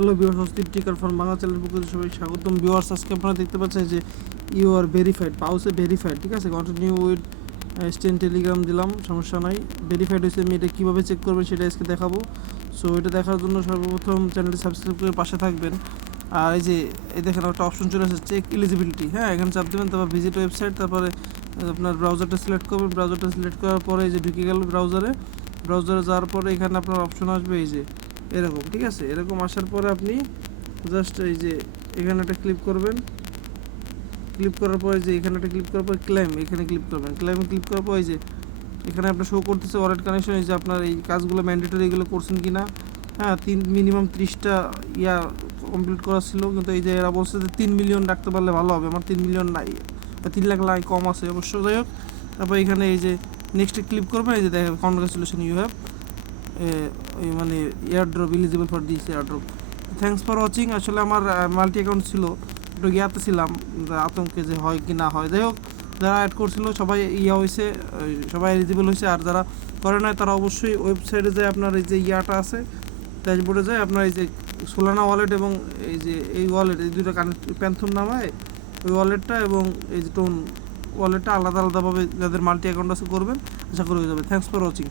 Hello viewers, হস্তির টিকার farm Bangla চ্যানেলের পক্ষ থেকে সবাই স্বাগতম। ভিউয়ার্স, আজকে আপনারা দেখতে পাচ্ছেন যে ইউ আর ভেরিফাইড, পাউসে ভেরিফাইড, ঠিক আছে। কন্টিনিউ উইথ স্টেন টেলিগ্রাম দিলাম, সমস্যা নাই। ভেরিফাইড হয়েছে, আমি এটা কীভাবে চেক করবেন সেটা আজকে দেখাবো। সো এটা দেখার জন্য সর্বপ্রথম চ্যানেলটি সাবস্ক্রাইব করে পাশে থাকবেন। আর এই দেখেন একটা অপশন চলে আসছে, চেক এলিজিবিলিটি। হ্যাঁ, এখানে চাপ দেবেন, তারপর ভিজিট ওয়েবসাইট, তারপরে আপনার ব্রাউজারটা সিলেক্ট করবেন। ব্রাউজারটা সিলেক্ট করার পরে এই যে ঢুকে গেল ব্রাউজারে যাওয়ার পরে এখানে আপনার অপশন আসবে এই যে এরকম, ঠিক আছে। এরকম আসার পরে আপনি জাস্ট এই যে এখানে একটা ক্লিক করবেন। ক্লিক করার পরে যে এখানে একটা ক্লিক করার পর ক্লেম, এখানে ক্লিক করবেন। ক্লেমে ক্লিক করার পর এই যে এখানে আপনার শো করতেছে ওয়ালেট কানেকশন, এই যে আপনার এই কাজগুলো ম্যান্ডেটরি এগুলো করছেন কি না। হ্যাঁ, মিনিমাম 30টা কমপ্লিট করা ছিল, কিন্তু এই যে এরা বলছে যে 3 মিলিয়ন রাখতে পারলে ভালো হবে। আমার 3 মিলিয়ন নাই, 3 লাখ লাই কম আছে অবশ্য। যাই হোক, তারপর এখানে এই যে নেক্সটে ক্লিক করবেন। এই যে দেখেন কনগ্রাচুলেশন, ইউ হ্যাভ মানে airdrop eligible for this airdrop. Thanks for watching. আসলে আমার মাল্টি অ্যাকাউন্ট ছিল, একটু ইয়াতে ছিলাম আতঙ্কে যে হয় কি না হয়। যাই হোক, যারা অ্যাড করছিল সবাই হয়েছে, সবাই এলিজিবল হয়েছে। আর যারা করে নাই তারা অবশ্যই ওয়েবসাইটে যায়, আপনার এই যে ইয়াটা আছে ড্যাশবোর্ডে যায়, আপনার এই যে সোলানা ওয়ালেট এবং এই ওয়ালেট, এই দুটো কানেক্ট প্যান্থম নামায় ওই ওয়ালেটটা এবং এই যে টোন ওয়ালেটটা আলাদা আলাদাভাবে যাদের মাল্টি অ্যাকাউন্ট আছে করবেন, আশা করি হয়ে যাবে। Thanks for watching.